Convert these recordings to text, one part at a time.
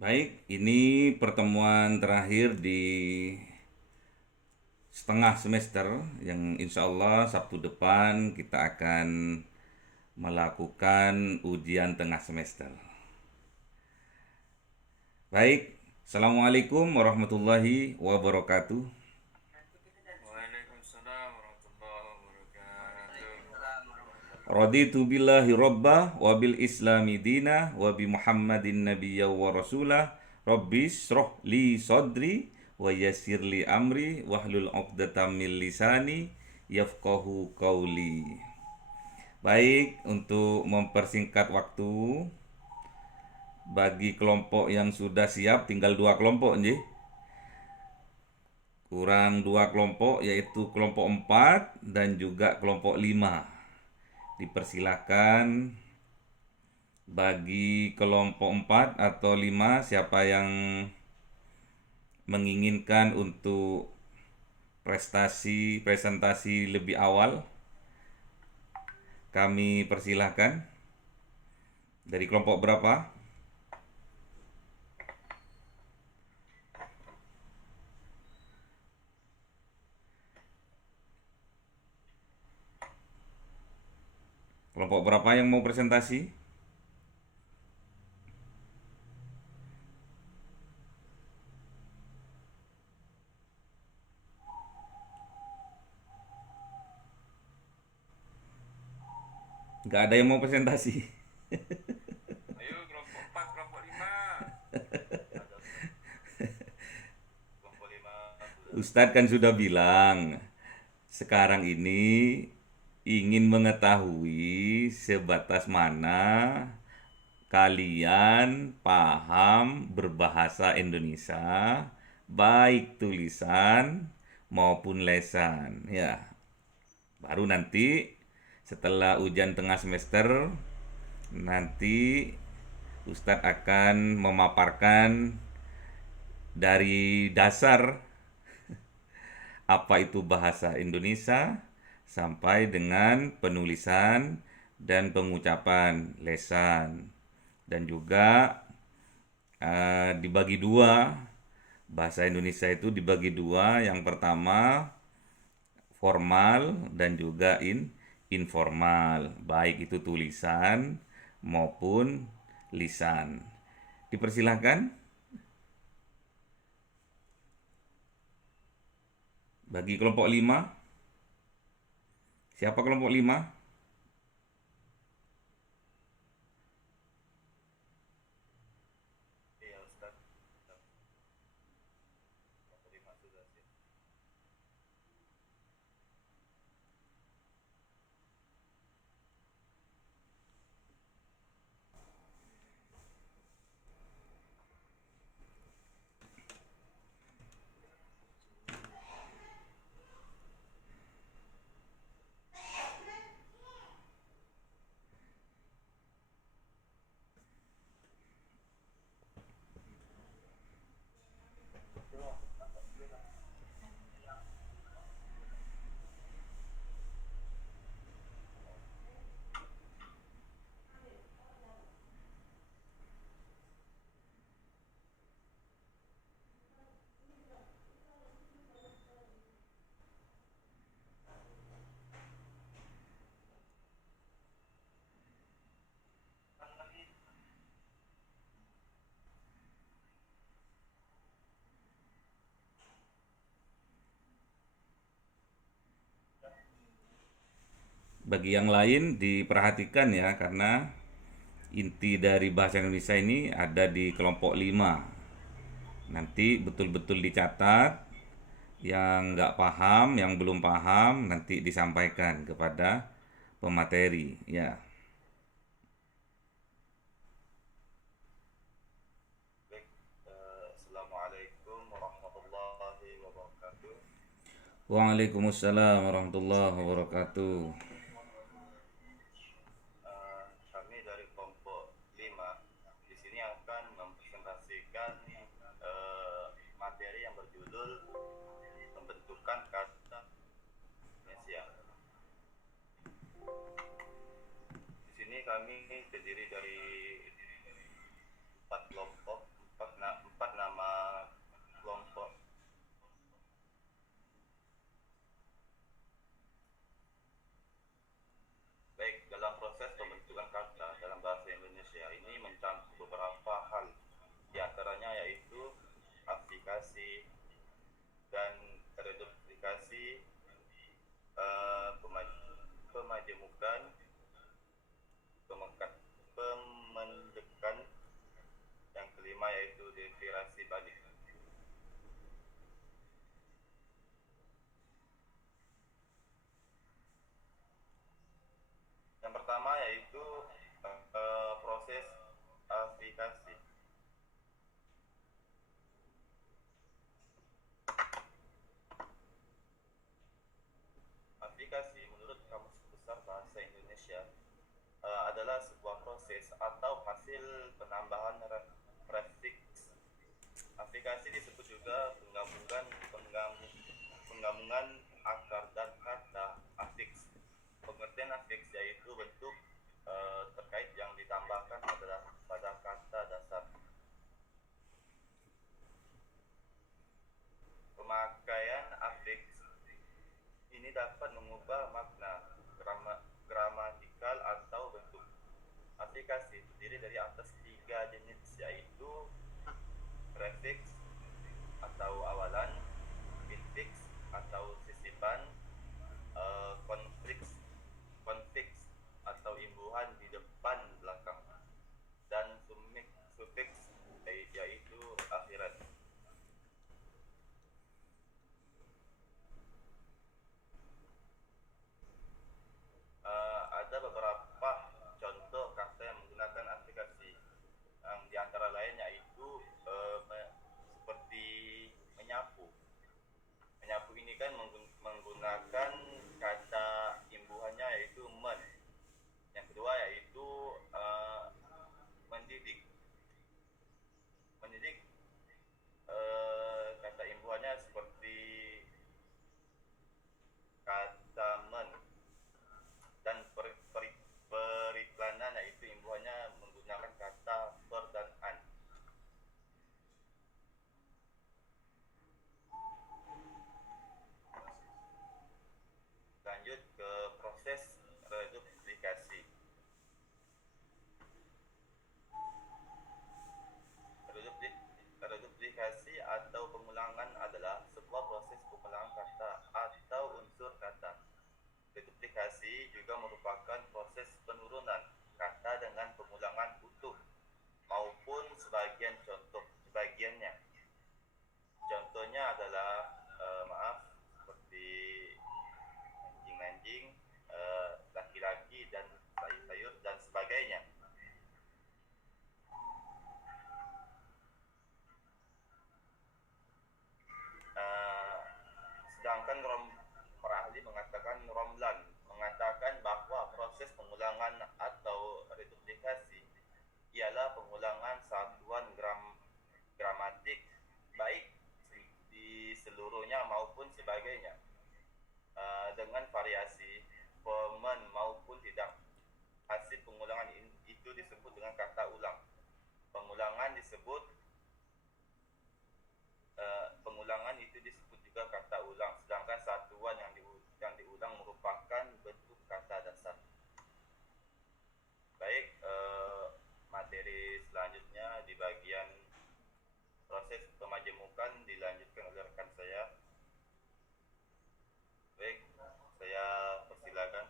Baik, ini pertemuan terakhir di setengah semester yang insya Allah Sabtu depan kita akan melakukan ujian tengah semester. Baik, Assalamualaikum warahmatullahi wabarakatuh. Waalaikumsalam warahmatullahi wabarakatuh. Raditu billahi robba wa bil islami dina wa bi muhammadin nabiyya wa rasulah rabbis roh li sodri wa yasir li amri wahlul uqdatam min lisani yafqahu qawli. Baik, untuk mempersingkat waktu bagi kelompok yang sudah siap tinggal dua kelompok nggih. Kurang dua kelompok yaitu kelompok 4 dan juga kelompok 5. Dipersilakan bagi kelompok 4 atau 5 siapa yang menginginkan untuk presentasi lebih awal kami persilahkan. Dari kelompok berapa? Kelompok berapa yang mau presentasi? Nggak ada yang mau presentasi. Ayo kelompok 4, kelompok 5. Kelompok 5 sudah. Ustadz kan sudah bilang, sekarang ini ingin mengetahui sebatas mana kalian paham berbahasa Indonesia, baik tulisan maupun lesan. Ya, baru nanti setelah ujian tengah semester, nanti Ustadz akan memaparkan dari dasar apa itu bahasa Indonesia sampai dengan penulisan dan pengucapan lesan. Dan juga dibagi dua, bahasa Indonesia itu dibagi dua. Yang pertama formal dan juga informal, baik itu tulisan maupun lisan. Dipersilahkan bagi kelompok 5. Siapa kelompok 5? Iya Ustaz. Kelompok 5 sudah sih. Bagi yang lain diperhatikan ya, karena inti dari bahasa Indonesia ini ada di kelompok 5. Nanti betul-betul dicatat, yang nggak paham, yang belum paham nanti disampaikan kepada pemateri ya. Baik. Assalamualaikum warahmatullahi wabarakatuh. Waalaikumsalam warahmatullahi wabarakatuh. Kami dari kelompok 5 di sini akan mempresentasikan materi yang berjudul pembentukan kata Indonesia. Di sini kami terdiri dari 4 kelompok, 4 pemajemukan, pemendekan, yang kelima yaitu deklarasi balik. Yang pertama yaitu proses aplikasi. Aplikasi menurut Kamus Besar Bahasa Indonesia adalah sebuah proses atau hasil penambahan prefix. Aplikasi disebut juga penggabungan akar dan kata afiks. Pengertian afiks yaitu bentuk terkait yang ditambahkan pada kata dasar. Pemakaian afiks ini dapat mengubah makna gramatikal atau bentuk. Aplikasi terdiri dari atas 3 jenis yaitu prefix atau awalan, infix atau sisipan, konfiks atau imbuhan di depan belakang, dan sufiks yaitu akhirat. Ada beberapa contoh kata yang menggunakan aplikasi, yang diantara lain yaitu seperti menyapu. Menyapu ini kan menggunakan kata imbuhannya yaitu men. Yang kedua yaitu mendidik. Mendidik kata imbuhannya seperti kata men. Dan periklanan yaitu imbuhannya menggunakan kata per dan an. Lanjut ke proses reduplikasi. Reduplikasi atau pengulangan adalah sebuah proses pengulangan kata atau unsur kata. Reduplikasi juga merupakan proses penurunan kata dengan pengulangan utuh maupun sebagiannya. Contohnya adalah seperti anjing-anjing, laki-laki, dan sayur dan sebagainya. Sedangkan para ahli mengatakan bahwa proses pengulangan atau reduplikasi ialah pengulangan satuan gramatik baik di seluruhnya maupun sebagainya, dengan variasi pemen maupun tidak. Hasil pengulangan itu disebut dengan kata ulang. Pengulangan itu disebut juga kata ulang, sedangkan satuan yang diulang merupakan bentuk kata dasar. Baik, materi selanjutnya di bagian proses pemajemukan dilanjutkan oleh rekan saya. Baik, saya persilakan.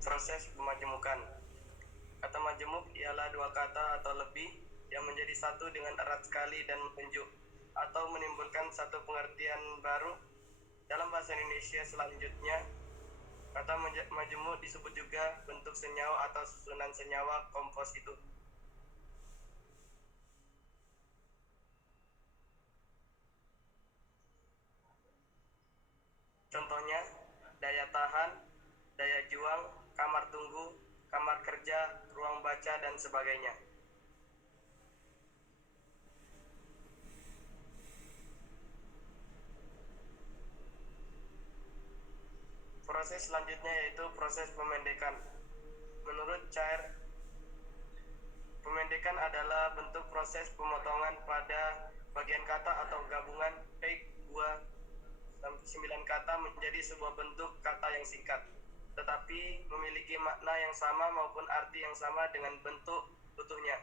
Proses pemajemukan. Kata majemuk ialah dua kata atau lebih yang menjadi satu dengan erat sekali dan menunjuk atau menimbulkan satu pengertian baru. Dalam bahasa Indonesia selanjutnya, kata majemuk disebut juga bentuk senyawa atau susunan senyawa kompositur. Contohnya, daya tahan, daya juang, kamar tunggu, kamar kerja, ruang baca, dan sebagainya. Proses selanjutnya yaitu proses pemendekan. Menurut Cair, Pemendekan adalah bentuk proses pemotongan pada bagian kata atau gabungan baik 2 sampai 9 kata menjadi sebuah bentuk kata yang singkat, tetapi memiliki makna yang sama maupun arti yang sama dengan bentuk utuhnya.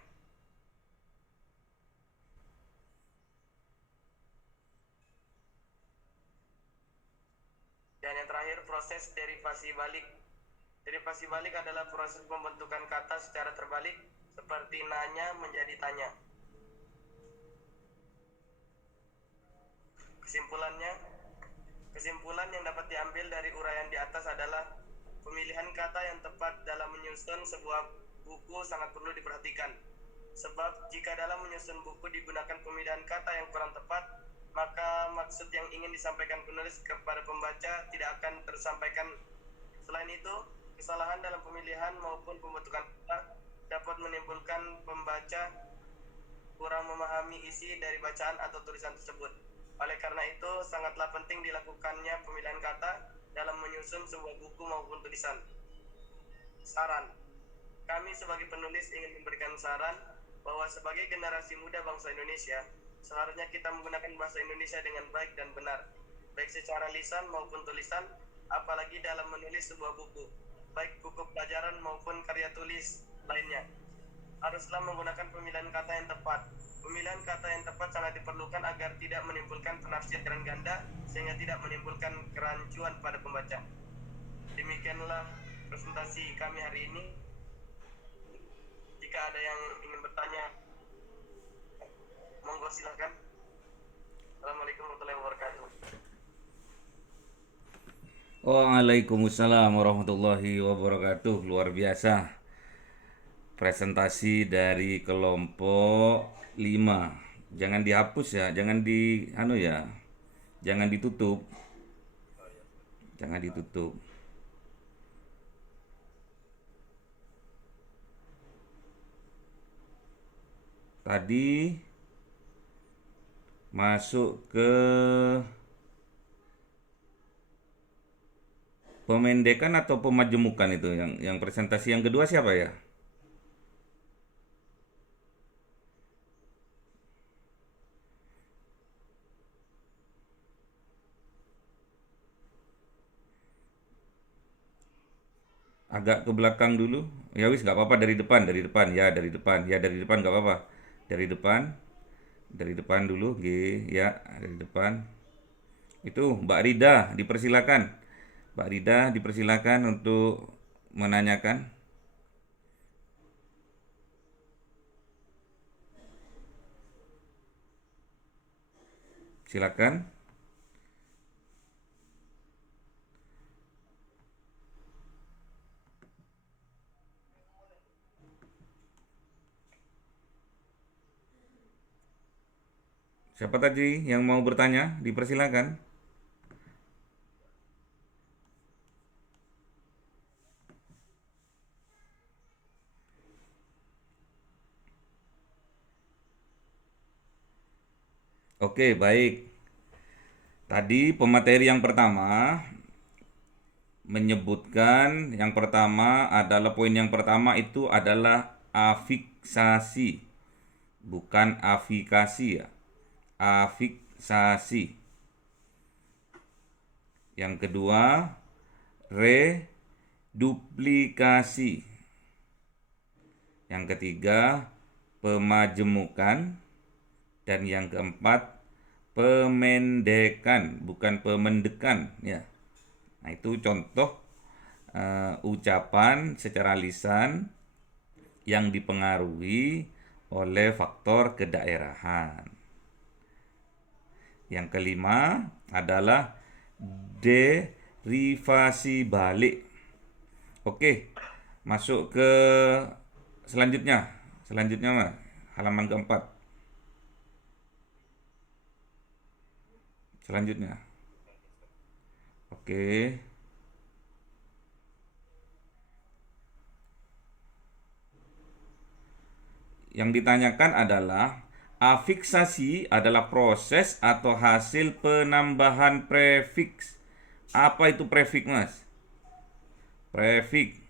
Dan yang terakhir, proses derivasi balik. Derivasi balik adalah proses pembentukan kata secara terbalik, seperti nanya menjadi tanya. Kesimpulan yang dapat diambil dari uraian di atas adalah pemilihan kata yang tepat dalam menyusun sebuah buku sangat perlu diperhatikan. Sebab jika dalam menyusun buku digunakan pemilihan kata yang kurang tepat, maka maksud yang ingin disampaikan penulis kepada pembaca tidak akan tersampaikan. Selain itu, kesalahan dalam pemilihan maupun pembentukan kata dapat menimbulkan pembaca kurang memahami isi dari bacaan atau tulisan tersebut. Oleh karena itu, sangatlah penting dilakukannya pemilihan kata dalam menyusun sebuah buku maupun tulisan. Saran. Kami sebagai penulis ingin memberikan saran bahwa sebagai generasi muda bangsa Indonesia, seharusnya kita menggunakan bahasa Indonesia dengan baik dan benar, baik secara lisan maupun tulisan, apalagi dalam menulis sebuah buku, baik buku pelajaran maupun karya tulis lainnya. Haruslah menggunakan pemilihan kata yang tepat. Pemilihan kata yang tepat sangat diperlukan agar tidak menimbulkan penafsiran ganda, sehingga tidak menimbulkan kerancuan pada pembaca. Demikianlah presentasi kami hari ini. Jika ada yang ingin bertanya, monggo silakan. Assalamualaikum warahmatullahi wabarakatuh. Waalaikumsalam warahmatullahi wabarakatuh. Luar biasa presentasi dari kelompok 5. Jangan dihapus ya, jangan jangan ditutup. Jangan ditutup. Tadi masuk ke pemendekan atau pemajemukan itu yang presentasi yang kedua siapa ya? Agak ke belakang dulu. Ya wis, nggak apa-apa, dari depan ya, dari depan nggak apa-apa. Dari depan dulu, ya, dari depan. Itu Mbak Rida dipersilakan. Mbak Rida dipersilakan untuk menanyakan. Silakan. Siapa tadi yang mau bertanya? Dipersilakan. Oke, baik. Tadi pemateri yang pertama menyebutkan poin yang pertama itu adalah afiksasi, bukan afikasi ya. Afiksasi. Yang kedua, reduplikasi. Yang ketiga, pemajemukan. Dan yang keempat, pemendekan, bukan pemendekan ya. Nah, itu contoh ucapan secara lisan yang dipengaruhi oleh faktor kedaerahan. Yang kelima adalah derivasi balik. Oke, masuk ke selanjutnya. Selanjutnya halaman keempat. Selanjutnya. Oke. Yang ditanyakan adalah afiksasi adalah proses atau hasil penambahan prefiks. Apa itu prefiks, Mas? Prefiks.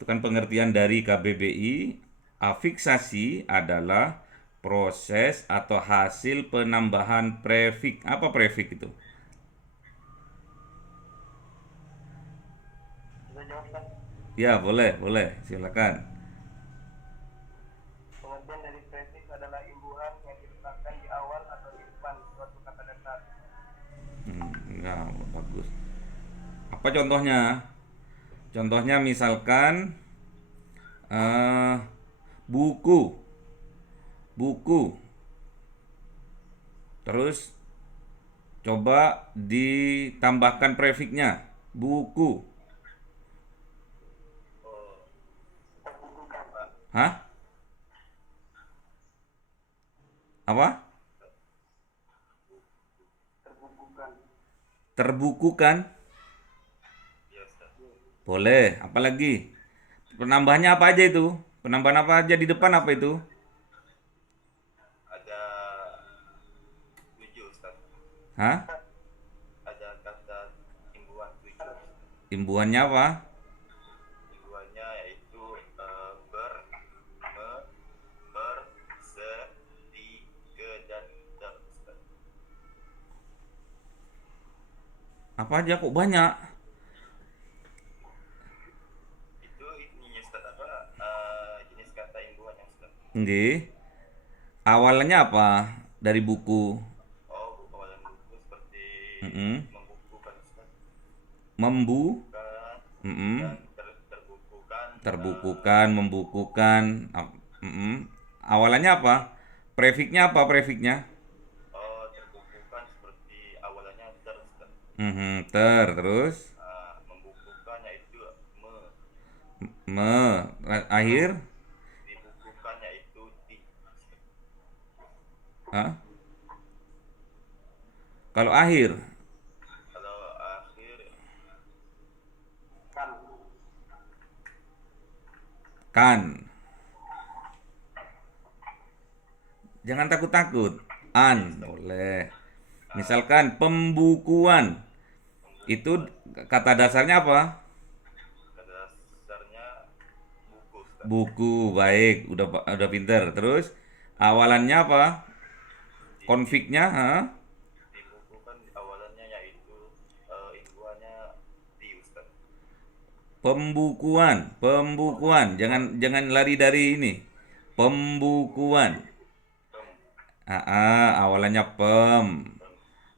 Itu kan pengertian dari KBBI. Afiksasi adalah proses atau hasil penambahan prefik. Apa prefik itu? Bisa jawab Ustaz? Ya, boleh, boleh. Silakan. Pengertian dari prefix adalah imbuhan yang diletakkan di awal atau di depan suatu kata dasar. Ya, bagus. Apa contohnya? Contohnya misalkan buku, buku. Terus coba ditambahkan prefiknya, buku. Hah? Apa? Terbukukan? Iya Ustaz. Boleh. Apalagi? Penambahannya apa aja itu? Penambahan apa aja di depan apa itu? Ada 7 Ustaz. Hah? Ada kata imbuhan 7. Imbuhannya apa? Imbuhannya yaitu ber, me, ber, se, di, ke, dan de Ustaz. Apa aja kok banyak? Itu ininya Ustaz apa? Jenis kata imbuhan yang Ustaz. Nggih. Awalnya apa dari buku? Oh, buku awalan buku seperti Mm-mm. membukukan Ustaz. Membu, Bukan, mm-mm. dan terbukukan. Terbukukan, membukukan. Mm-mm. Awalannya apa? Prefiknya apa prefiknya? Terbukukan seperti awalannya ter Ustaz. Terus Membukukan yaitu me, akhir. dibukukan yaitu di. Hah? Kalau akhir, Kalau akhir kan. Jangan takut-takut. Boleh. Misalkan pembukuan. Itu kata dasarnya apa? kata dasarnya buku Ustaz. Buku, baik. Udah pinter. Terus awalannya apa? Konfliknya, Dibukukan awalannya yaitu imbuhannya di Ustaz. Pembukuan. Jangan lari dari ini. Pembukuan. Awalannya pem.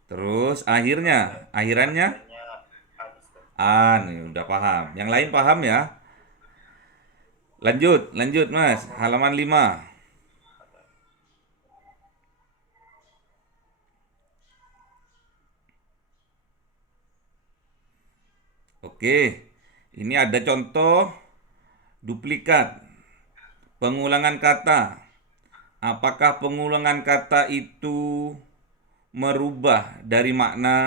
Terus akhirannya Hanya an Ustaz. udah paham. Yang lain paham ya? Lanjut Mas. Halaman 5. Oke. Ini ada contoh duplikat. Pengulangan kata. Apakah pengulangan kata itu merubah dari makna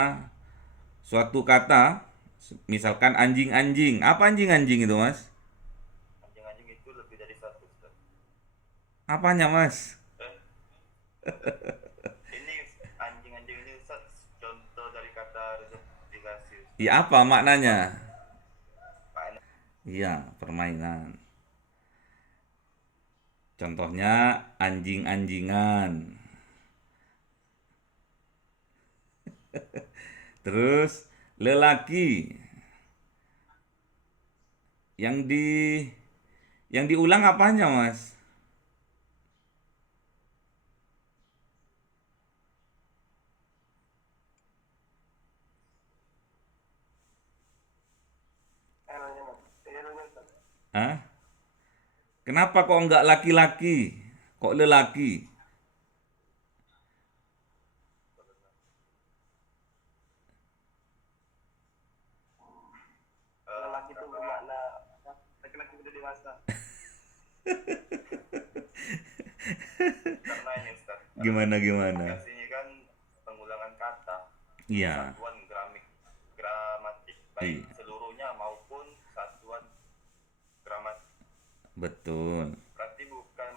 suatu kata? Misalkan anjing-anjing. Apa anjing-anjing itu, Mas? Anjing-anjing itu lebih dari satu Ustaz. Apanya, Mas? Ini anjing-anjing ini Ustaz contoh dari kata replikasi Ustaz. Ya, apa maknanya? Makna Iya, permainan. Contohnya anjing-anjingan. Terus lelaki. Yang diulang apanya, Mas? Ustaz. Hah? Kenapa kok enggak laki-laki? Kok lelaki? Lelaki itu bermakna laki-laki udah dewasa. karena ini Ustaz. Gimana? Replikasinya kan pengulangan kata. Iya. Satuan gramatik baik Iya. seluruhnya maupun satuan gramatik. Betul. Berarti bukan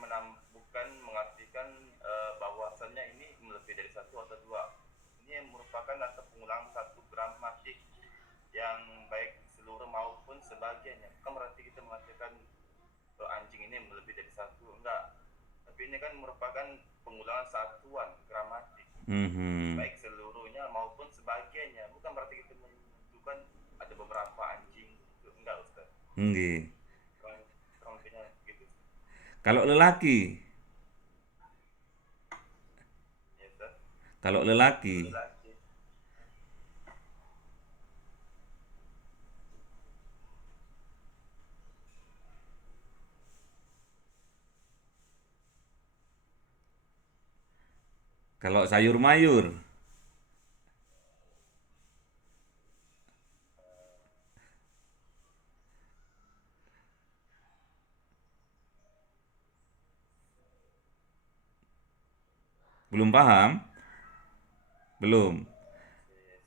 mengartikan bahwasannya ini lebih dari satu atau dua. Ini merupakan kata pengulangan satu gramatik yang baik seluruh maupun sebagiannya. Kan berarti kita mengatakan ini kan merupakan pengulangan satuan gramatik, Mhm. baik seluruhnya maupun sebagiannya. Bukan berarti kita menentukan ada beberapa anjing. Itu enggak, Ustaz. Nggih. Kurang kurang lebihnya gitu. Kalau lelaki, Ya, Ustaz. kalau lelaki, Lelaki. kalau sayur mayur, belum paham? Belum.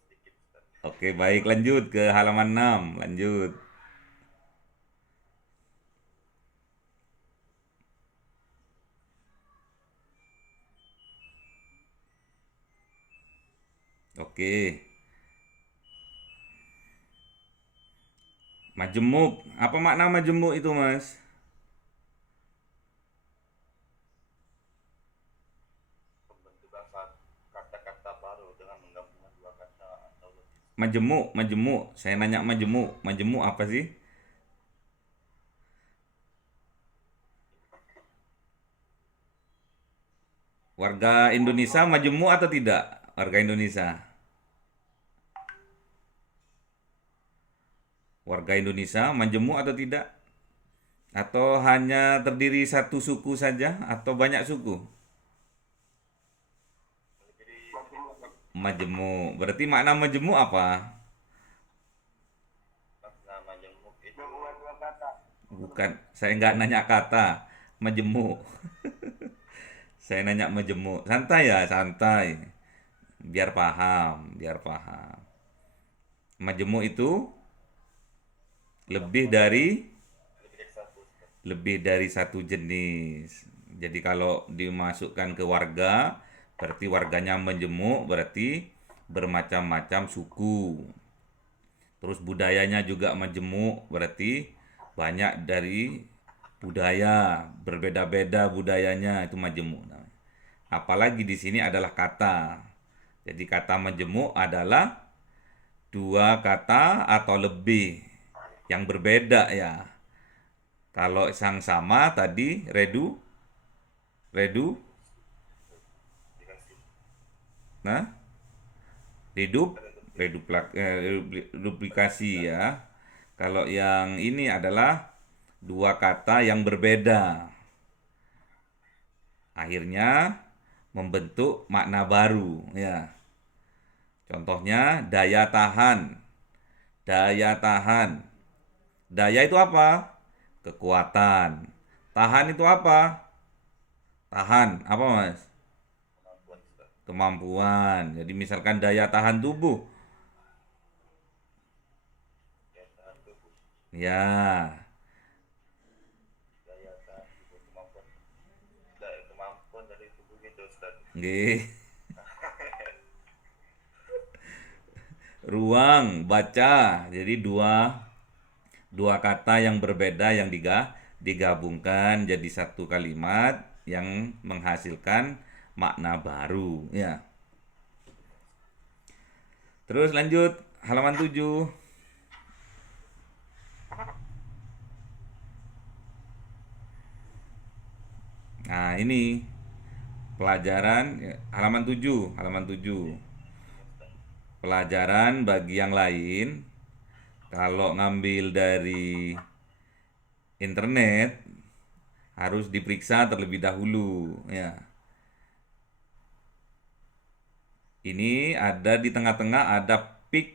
Sedikit, Ustaz. Oke, baik, lanjut ke halaman 6. Lanjut. Oke. Majemuk. Apa makna majemuk itu, Mas? Pembentukan kata-kata baru dengan menggabungkan dua kata atau lebih. Majemuk, majemuk. Saya nanya majemuk. Majemuk apa sih? Warga Indonesia majemuk atau tidak? Warga Indonesia. Warga Indonesia majemuk atau tidak? Atau hanya terdiri satu suku saja atau banyak suku? Jadi Majemuk. Berarti makna majemuk apa? makna majemuk itu Gabungan dua kata. Bukan, saya nggak nanya kata. Majemuk. Saya nanya majemuk. Santai ya, santai. Biar paham, biar paham. Majemuk itu lebih dari lebih dari satu, Ustaz. lebih dari satu jenis. Jadi kalau dimasukkan ke warga, berarti warganya majemuk, berarti bermacam-macam suku. Terus budayanya juga majemuk, berarti banyak dari budaya, berbeda-beda budayanya, itu majemuk namanya. Apalagi di sini adalah kata. Jadi kata majemuk adalah dua kata atau lebih yang berbeda ya. Kalau yang sama tadi redu, redu, Dikasih nah, redup, duplikasi ya. Kalau yang ini adalah dua kata yang berbeda. Akhirnya membentuk makna baru ya. Contohnya daya tahan. Daya tahan. Daya itu apa? Kekuatan. Tahan itu apa? Tahan. Apa, Mas? kemampuan, Ustaz. Kemampuan. Jadi misalkan daya tahan tubuh. Daya tahan tubuh, Ya. daya tahan tubuh, kemampuan, kemampuan dari tubuh itu, Ustaz. Nggih. Ruang baca. Jadi dua kata yang berbeda yang digabungkan jadi satu kalimat yang menghasilkan makna baru ya. Terus lanjut halaman 7. Nah, ini pelajaran ya, halaman 7, halaman 7. Pelajaran bagi yang lain kalau ngambil dari internet harus diperiksa terlebih dahulu ya. Ini ada di tengah-tengah ada pik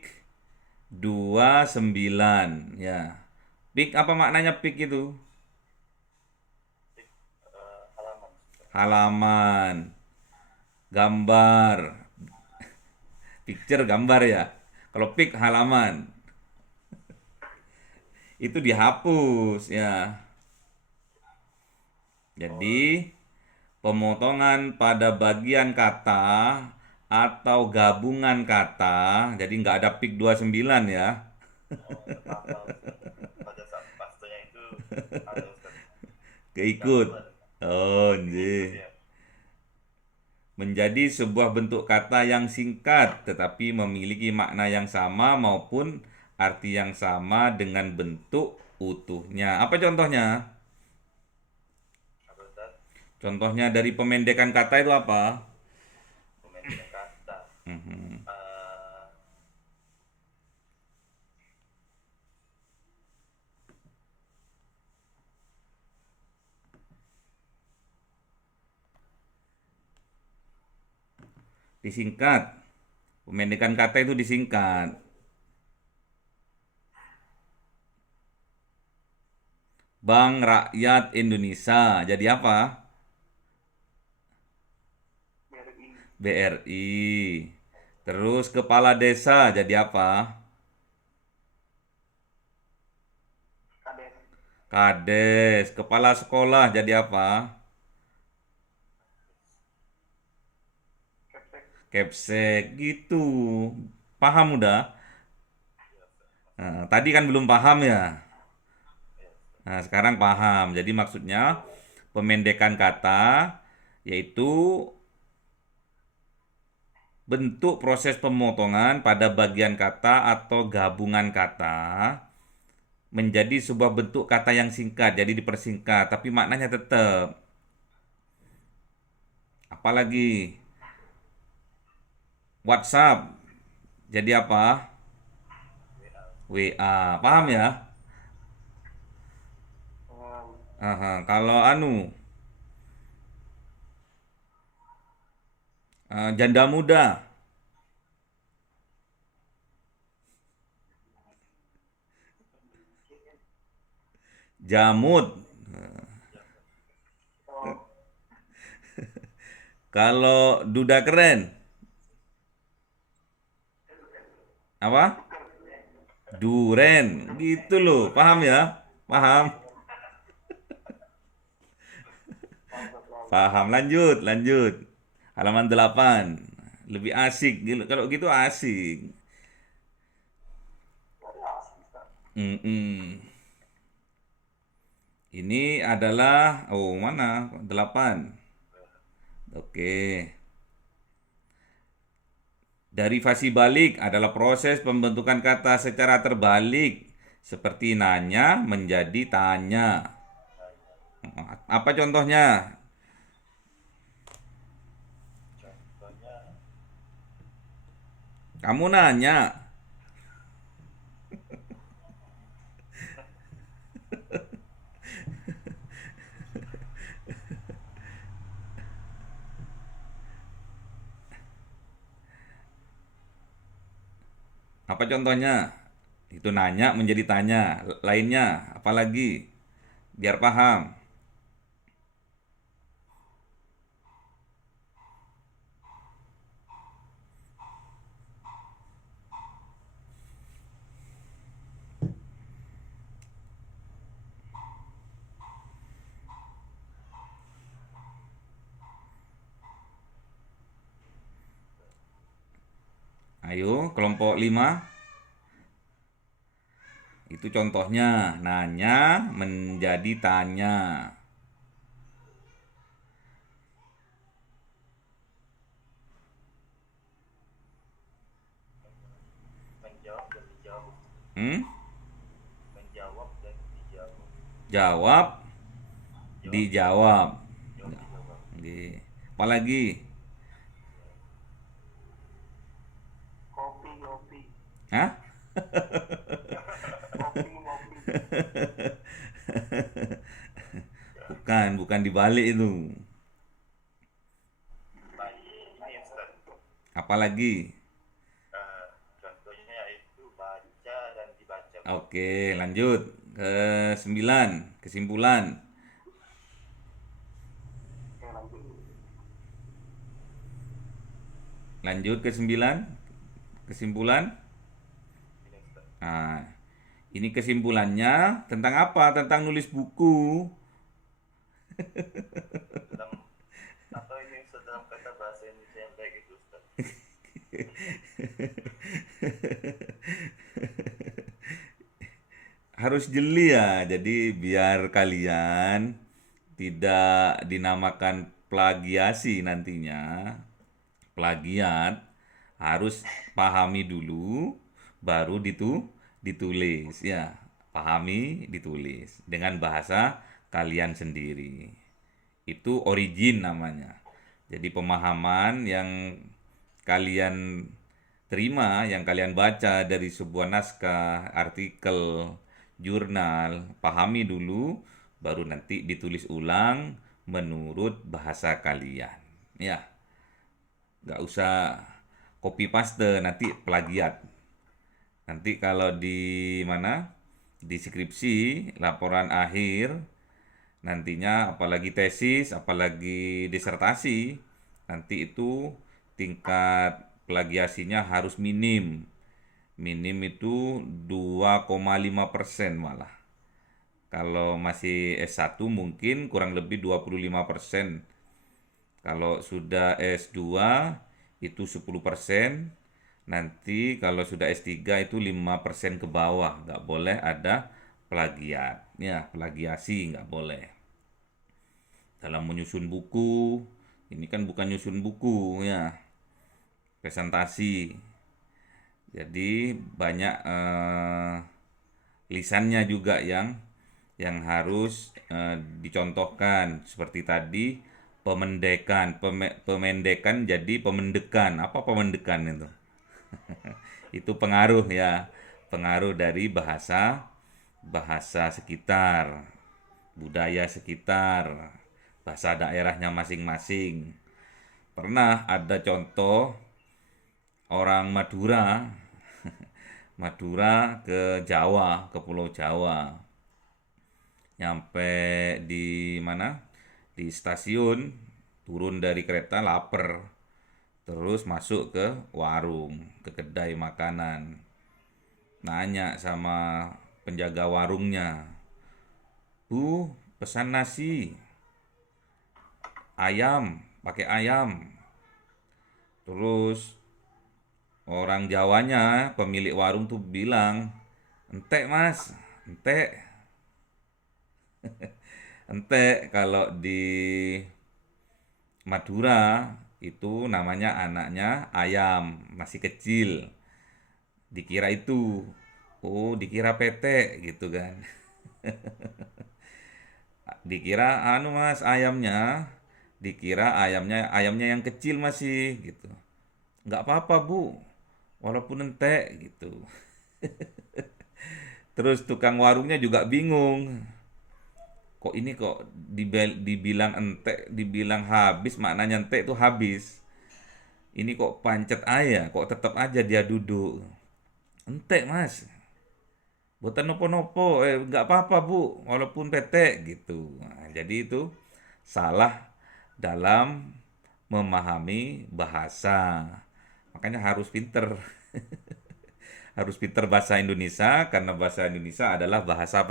29 ya. Pik apa maknanya pik itu? Halaman, Halaman, gambar, picture gambar ya. Kalau pik halaman. Itu dihapus ya. Jadi pemotongan pada bagian kata atau gabungan kata, jadi nggak ada pik 29 ya. pada saat pastanya itu ada, Ustaz. Keikut. Gambar. Oh, nggih. Ya. Menjadi sebuah bentuk kata yang singkat tetapi memiliki makna yang sama maupun arti yang sama dengan bentuk utuhnya. Apa contohnya? Apa Ustaz? Contohnya dari pemendekan kata itu apa? Pemendekan kata. Mhm. Eh, Disingkat. Pemendekan kata itu disingkat. Bank Rakyat Indonesia. Jadi apa? BRI. BRI. Terus kepala desa jadi apa? Kades. Kades. Kepala sekolah jadi apa? Kepsek. Kepsek. Gitu. Paham udah? Nah, tadi kan belum paham ya. Nah, sekarang paham. Jadi maksudnya pemendekan kata yaitu bentuk proses pemotongan pada bagian kata atau gabungan kata menjadi sebuah bentuk kata yang singkat, jadi dipersingkat, tapi maknanya tetap. Apalagi WhatsApp, jadi apa? WA, paham ya? Aha. Kalau janda muda, jamut. Kalau duda keren, apa? Duren, gitu loh, paham ya? Paham? Paham, lanjut, lanjut. Halaman 8. Lebih asik, gitu. Kalau gitu asik. Mm-mm. Ini adalah, oh mana? 8. Oke. Derivasi balik adalah proses pembentukan kata secara terbalik. Seperti nanya menjadi tanya. Apa contohnya? contohnya Kamu nanya. Apa contohnya? Itu nanya menjadi tanya. Lainnya, apalagi? Biar paham. Ayo, kelompok 5. Itu contohnya, nanya menjadi tanya. menjawab dan dijawab. Hmm? Menjawab dan dijawab. Jawab, dijawab. Jawab dijawab. Oke. Apalagi? Kopi, kopi. Hah? Kopi, kopi. Bukan dibalik itu. Baik, Ustaz. Apalagi? Contohnya yaitu baca dan dibaca. Oke, lanjut ke 9, kesimpulan. Oke, lanjut. Lanjut ke 9, kesimpulan. Ini Ustaz. Nah, ini kesimpulannya tentang apa? Tentang nulis buku. Dalam atau ini Ustaz dalam kata bahasa Indonesia yang baik itu Ustaz. Harus jeli ya. Jadi biar kalian tidak dinamakan plagiasi nantinya, plagiat, harus pahami dulu baru ditulis ya. Pahami, ditulis dengan bahasa kalian sendiri. Itu origin namanya. Jadi pemahaman yang kalian terima, yang kalian baca dari sebuah naskah, artikel, jurnal, pahami dulu, baru nanti ditulis ulang menurut bahasa kalian. Ya, nggak usah copy paste, nanti plagiat. Nanti kalau di mana? Di skripsi, laporan akhir, nantinya apalagi tesis, apalagi disertasi, nanti itu tingkat plagiasinya harus minim. Minim itu 2,5% malah. Kalau masih S1 mungkin kurang lebih 25%. Kalau sudah S2 itu 10%. Nanti kalau sudah S3 itu 5% ke bawah. Nggak boleh ada plagiat. Ya, plagiasi nggak boleh. Dalam menyusun buku, ini kan bukan nyusun buku ya, presentasi. Jadi banyak lisannya juga yang harus dicontohkan seperti tadi pemendekan, pemendekan jadi pemendekan. Apa pemendekan itu? Itu pengaruh ya, pengaruh dari bahasa sekitar, budaya sekitar, bahasa daerahnya masing-masing. Pernah ada contoh orang Madura, Madura ke Jawa, ke Pulau Jawa. Nyampe di mana? Di stasiun, turun dari kereta lapar. Terus masuk ke warung, ke kedai makanan. Nanya sama penjaga warungnya, "Bu, pesan nasi. Ayam, pakai ayam." Terus orang Jawanya, pemilik warung tuh bilang, "Entek mas, entek." Entek kalau di Madura itu namanya anaknya ayam, masih kecil. Dikira itu, oh dikira pete gitu kan. Dikira anu mas ayamnya, dikira ayamnya yang kecil masih gitu. Nggak apa-apa bu, walaupun entek gitu. Terus tukang warungnya juga bingung. Kok ini kok dibilang entek, dibilang habis, maknanya entek itu habis. Ini kok pancet aja, kok tetap aja dia duduk. Entek mas, buatan nopo-nopo, nggak apa-apa bu, walaupun petek gitu. Nah, jadi itu salah dalam memahami bahasa. Makanya harus pinter. Harus pinter bahasa Indonesia karena bahasa Indonesia adalah bahasa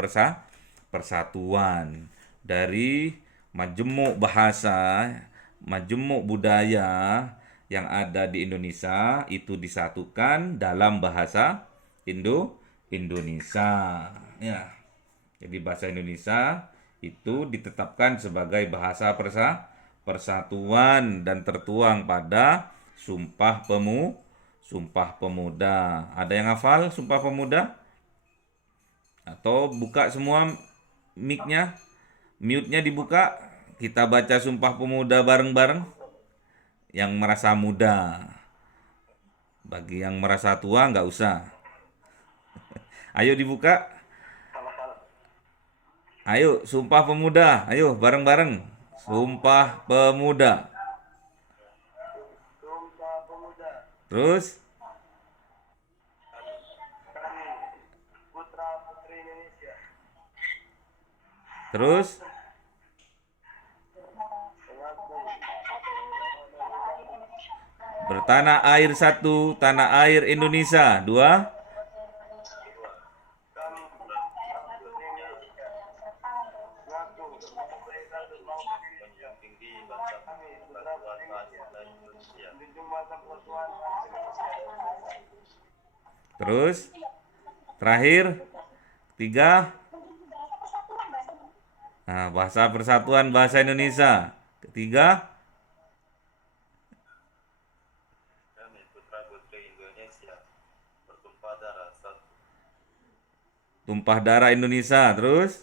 persatuan dari majemuk bahasa, majemuk budaya yang ada di Indonesia itu disatukan dalam bahasa Indonesia. Ya. Jadi bahasa Indonesia itu ditetapkan sebagai bahasa persatuan dan tertuang pada Sumpah Pemuda. Ada yang hafal Sumpah Pemuda? Atau buka semua mic-nya, mute-nya dibuka. Kita baca Sumpah Pemuda bareng-bareng. Yang merasa muda. Bagi yang merasa tua nggak usah. Ayo dibuka. Ayo Sumpah Pemuda. Ayo bareng-bareng. Sumpah Pemuda. Sumpah Pemuda. Terus Kami putra putri Indonesia. Terus bertanah air satu, tanah air Indonesia. Dua, Kami putra putri Indonesia. Mengaku mempunyai satu bangsa Indonesia. menjunjung tinggi bangsa Kami putra persatuan putri bangsa Indonesia. dan Indonesia. Menjunjung bangsa persatuan Indonesia. terus terakhir, tiga, Nah, Bahasa Persatuan Bahasa Indonesia. Ketiga, Kami putra putri Indonesia bertumpah darah satu. Tumpah Darah Indonesia. Terus,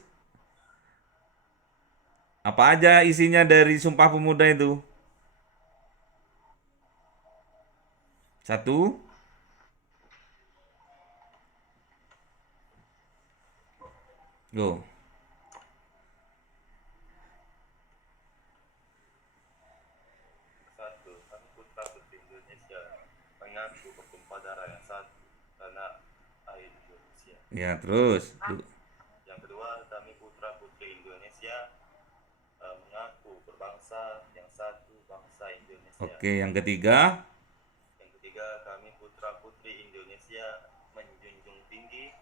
apa aja isinya dari Sumpah Pemuda itu? Satu, go. Satu, kami putra putri Indonesia mengaku bertumpah darah yang satu karena air Indonesia. Ya, terus. Yang kedua, kami putra putri Indonesia mengaku berbangsa yang satu, bangsa Indonesia. Oke, yang ketiga. Yang ketiga, kami putra putri Indonesia menjunjung tinggi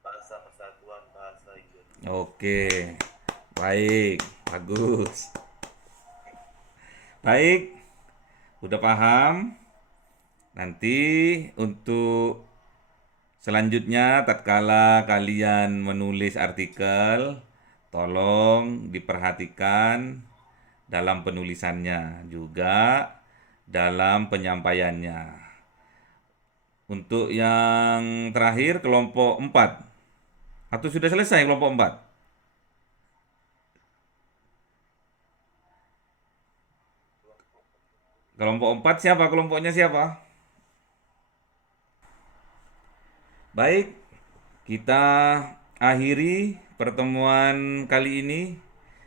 bahasa persatuan bahasa Indonesia. Oke, baik, bagus. Baik, udah paham. Nanti untuk selanjutnya, tatkala kalian menulis artikel, tolong diperhatikan dalam penulisannya, juga dalam penyampaiannya. Untuk yang terakhir, kelompok 4. Atau sudah selesai kelompok 4? Kelompok 4 siapa? Kelompoknya siapa? Baik, kita akhiri pertemuan kali ini.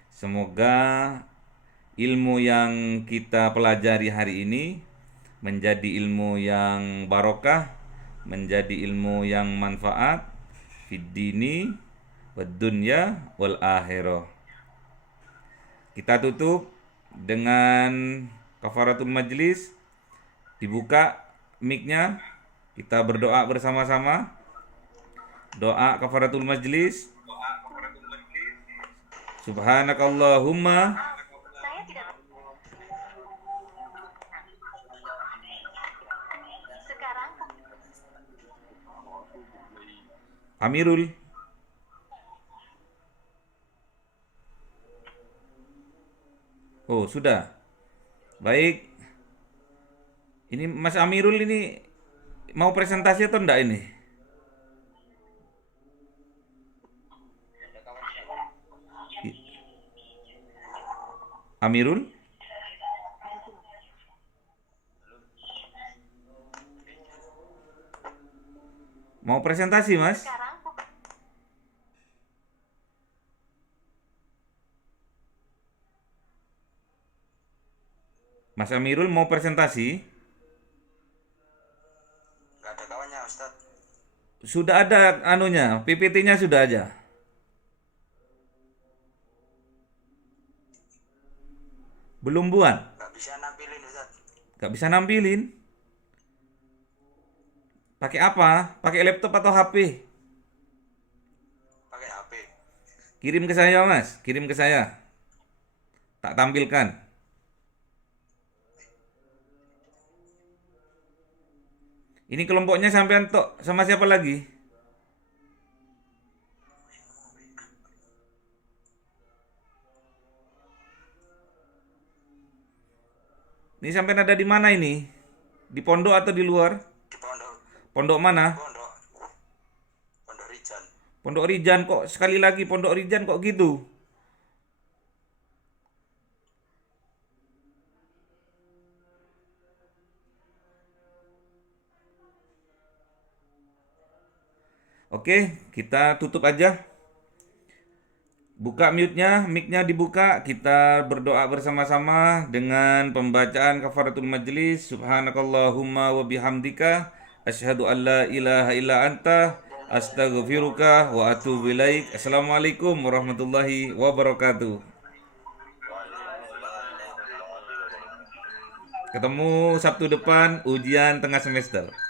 Semoga ilmu yang kita pelajari hari ini menjadi ilmu yang barokah, menjadi ilmu yang manfaat fid dini wad dunya wal akhirah. Kita tutup dengan kafaratul majlis. Dibuka mic-nya. Kita berdoa bersama-sama. Doa kafaratul majlis. Subhanakallahumma Saya tidak. Sekarang Amirul. Oh, sudah. Baik. Ini Mas Amirul ini mau presentasi atau enggak ini? Amirul? Mau presentasi, Mas? sekarang Mas Amirul mau presentasi? Gak ada kawannya Ustaz. Sudah ada anunya, PPT-nya sudah aja. Belum buat? Gak bisa nampilin Ustaz. Gak bisa nampilin. Pakai apa? Pakai laptop atau HP? Pakai HP. Kirim ke saya, Mas. Kirim ke saya. Tak tampilkan. Ini kelompoknya sampean tok sama siapa lagi? Ini sampean ada di mana ini? Di pondok atau di luar? Di pondok. Pondok mana? Pondok. Pondok Rijan. Pondok Rijan kok sekali lagi Pondok Rijan kok gitu? Oke, kita tutup aja. Buka mute-nya, mic-nya dibuka. Kita berdoa bersama-sama dengan pembacaan kafaratul majlis. Subhanakallahumma wa bihamdika asyhadu an la ilaha illa anta astaghfiruka wa atubu ilaik. Assalamualaikum warahmatullahi wabarakatuh. Ketemu Sabtu depan ujian tengah semester.